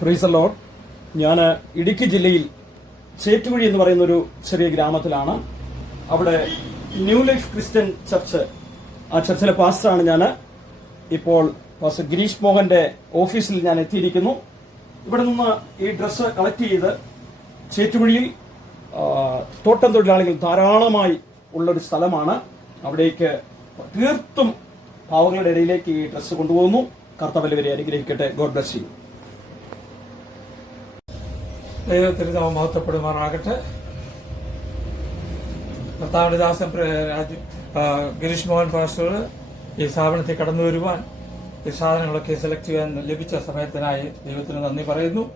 Freezer load ഞാൻ ഇടുക്കി ജില്ലയിൽ ചേറ്റുകുഴി എന്ന് പറയുന്ന ഒരു ചെറിയ ഗ്രാമത്തിലാണ്. അവിടെ ന്യൂ ലൈഫ് ക്രിസ്ത്യൻ ചർച്ച് ആ ചർച്ചിലെ പാസ്റ്ററാണ് ഞാൻ ഇപ്പോൾ പാസ്റ്റർ ഗിരീഷ് മോഹന്റെ ഓഫീസിൽ ഞാൻ എത്തിയിരിക്കുന്നു. ഇവിടെ നിന്ന് ഈ ഡ്രസ്സ് കളക്ട് ചെയ്ത് ചേറ്റുകുഴിയിൽ തോട്ടം തൊഴിലാളികൾ ധാരാളമായി ഉള്ളൊരു സ്ഥലമാണ്. അവിടേക്ക് തീർത്തും പാവങ്ങളുടെ ഇടയിലേക്ക് ഈ ഡ്രസ്സ് കൊണ്ടുപോകുന്നു. കർത്തവല്ലവരെ അനുഗ്രഹിക്കട്ടെ. ഗോഡ് ബ്ലസ് യു ദൈവത്തിന് നാം മഹത്വപ്പെടുമാറാകട്ടെ. ഭർത്താവിദാസൻ ദാസൻ പ്ര- രാജു ഗിരീഷ് മോഹൻ പാസ്റ്റർ ഈ സ്ഥാപനത്തിൽ കടന്നു വരുവാൻ ഈ സാധനങ്ങളൊക്കെ സെലക്ട് ചെയ്യാൻ ലഭിച്ച സമയത്തിനായി ദൈവത്തിന് നന്ദി പറയുന്നു.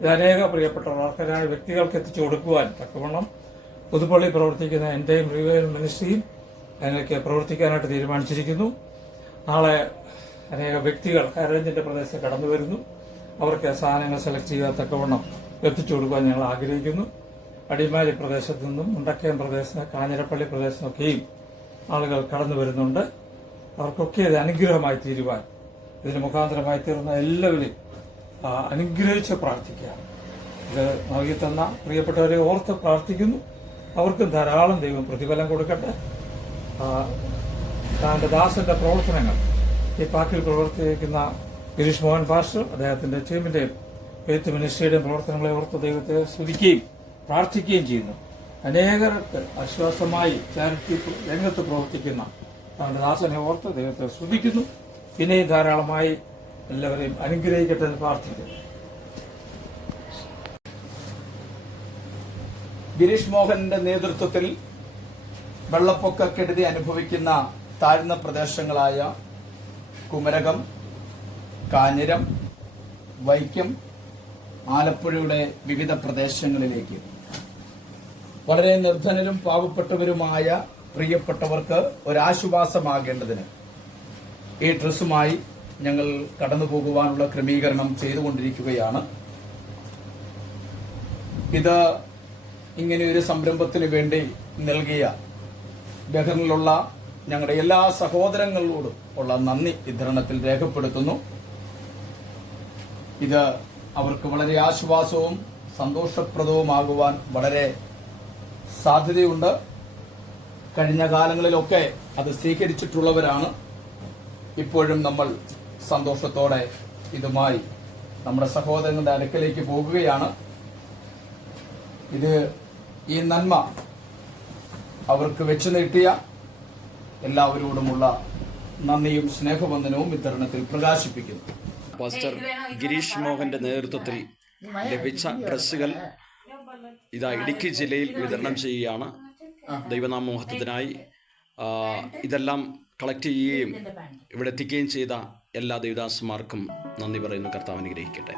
ഇത് അനേക പ്രിയപ്പെട്ട അർഹരായ വ്യക്തികൾക്ക് എത്തിച്ചു കൊടുക്കുവാൻ തക്കവണ്ണം പുതുപ്പള്ളി പ്രവർത്തിക്കുന്ന എന്റെയും റിവേൽ മിനിസ്ട്രിയും അതിനൊക്കെ പ്രവർത്തിക്കാനായിട്ട് തീരുമാനിച്ചിരിക്കുന്നു. നാളെ അനേക വ്യക്തികൾ ഹൈറേഞ്ചിന്റെ പ്രദേശത്ത് കടന്നു വരുന്നു. അവർക്ക് സാധനങ്ങൾ സെലക്ട് ചെയ്യാൻ തക്കവണ്ണം എത്തിച്ചു കൊടുക്കാൻ ഞങ്ങൾ ആഗ്രഹിക്കുന്നു. അടിമാലി പ്രദേശത്തു നിന്നും മുണ്ടക്കയം പ്രദേശം കാഞ്ഞിരപ്പള്ളി പ്രദേശമൊക്കെയും ആളുകൾ കടന്നു വരുന്നുണ്ട്. അവർക്കൊക്കെ ഇത് അനുഗ്രഹമായി തീരുവാൻ. ഇതിന് മുഖാന്തരമായി തീർന്ന എല്ലാവരെയും അനുഗ്രഹിച്ച് പ്രാർത്ഥിക്കുകയാണ്. ഇത് നൽകി തന്ന പ്രിയപ്പെട്ടവരെ ഓർത്ത് പ്രാർത്ഥിക്കുന്നു. അവർക്കും ധാരാളം ദൈവം പ്രതിഫലം കൊടുക്കട്ടെ. ആ, താന്റെ ദാസന്റെ പ്രവർത്തനങ്ങൾ ഈ പാർട്ടിയിൽ പ്രവർത്തിക്കുന്ന ഗിരീഷ് മോഹൻ പാസ്റ്റർ അദ്ദേഹത്തിന്റെ ടീമിന്റെയും എഴുത്ത് മിനിസ്ട്രിയുടെയും പ്രവർത്തനങ്ങളെ ഓർത്ത് ദൈവത്തെ സ്തുതിക്കുകയും പ്രാർത്ഥിക്കുകയും ചെയ്യുന്നു. അനേകർക്ക് ആശ്വാസമായി ചാരിറ്റി രംഗത്ത് പ്രവർത്തിക്കുന്ന തങ്ങളുടെ ദാസനെ ഓർത്ത് ദൈവത്തെ സ്തുതിക്കുന്നു. പിന്നെയും ധാരാളമായി എല്ലാവരെയും അനുഗ്രഹിക്കട്ടെ എന്ന് പ്രാർത്ഥിക്കുന്നു. ഗിരീഷ് മോഹന്റെ നേതൃത്വത്തിൽ വെള്ളപ്പൊക്കക്കെടുതി അനുഭവിക്കുന്ന താഴ്ന്ന പ്രദേശങ്ങളായ കുമരകം കാഞ്ഞിരം വൈക്കം ആലപ്പുഴയുടെ വിവിധ പ്രദേശങ്ങളിലേക്ക്. വളരെ നിർധനരും പാവപ്പെട്ടവരുമായ പ്രിയപ്പെട്ടവർക്ക് ഒരാശ്വാസമാകേണ്ടതിന് ഈ ഡ്രസ്സുമായി ഞങ്ങൾ കടന്നു പോകുവാനുള്ള ക്രമീകരണം ചെയ്തുകൊണ്ടിരിക്കുകയാണ്. ഇത് ഇങ്ങനെയൊരു സംരംഭത്തിന് വേണ്ടി നൽകിയ ബഹറിലുള്ള ഞങ്ങളുടെ എല്ലാ സഹോദരങ്ങളോടും ഉള്ള നന്ദി. ഇദ്ധരണത്തിൽ രേഖപ്പെടുത്തുന്നു. ഇത് അവർക്ക് വളരെ ആശ്വാസവും സന്തോഷപ്രദവുമാകുവാൻ വളരെ സാധ്യതയുണ്ട്. കഴിഞ്ഞ കാലങ്ങളിലൊക്കെ അത് സ്വീകരിച്ചിട്ടുള്ളവരാണ്. ഇപ്പോഴും നമ്മൾ സന്തോഷത്തോടെ ഇതുമായി നമ്മുടെ സഹോദരങ്ങളുടെ അടുക്കലേക്ക് പോകുകയാണ്. ഇത് ഈ നന്മ അവർക്ക് വെച്ചു നീട്ടിയ എല്ലാവരോടുമുള്ള നന്ദിയും സ്നേഹവന്ദനവും ഇത്തരണത്തിൽ പ്രകാശിപ്പിക്കുന്നു. പാസ്റ്റർ ഗിരീഷ് മോഹന്റെ നേതൃത്വത്തിൽ ലഭിച്ച ഡ്രസ്സുകൾ ഇതാ ഇടുക്കി ജില്ലയിൽ വിതരണം ചെയ്യുകയാണ്. ദൈവനാമോഹത്തിനായി ഇതെല്ലാം കളക്ട് ചെയ്യുകയും ഇവിടെ എത്തിക്കുകയും ചെയ്ത എല്ലാ ദേവദാസന്മാർക്കും നന്ദി പറയുന്നു. കർത്താവ് അനുഗ്രഹിക്കട്ടെ.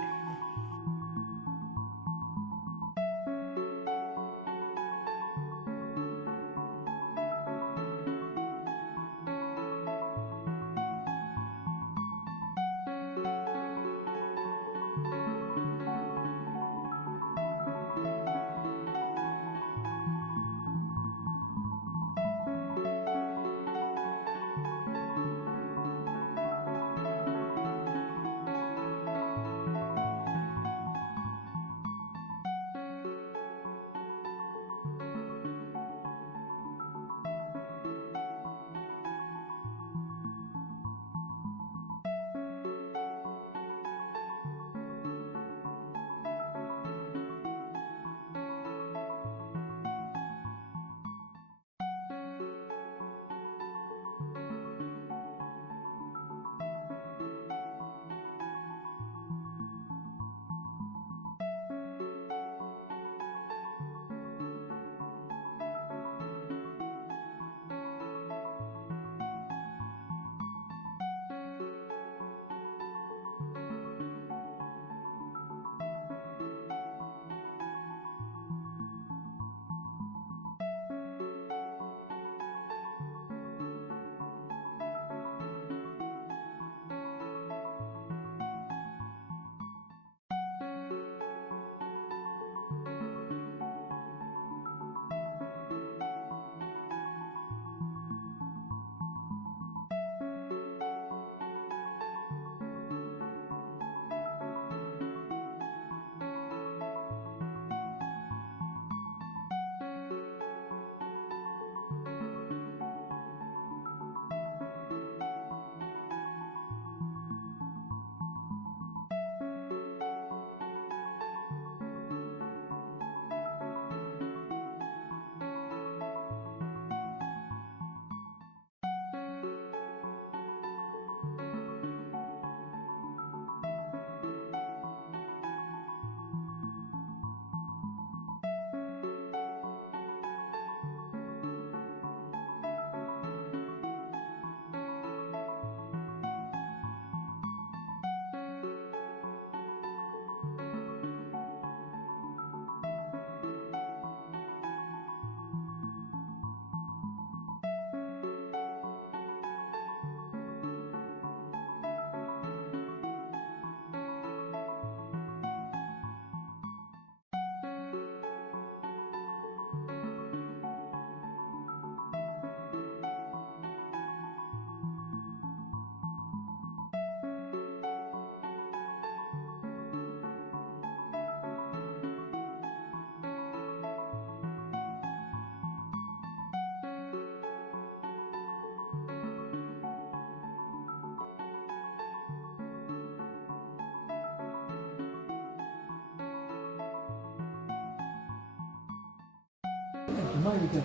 慢一点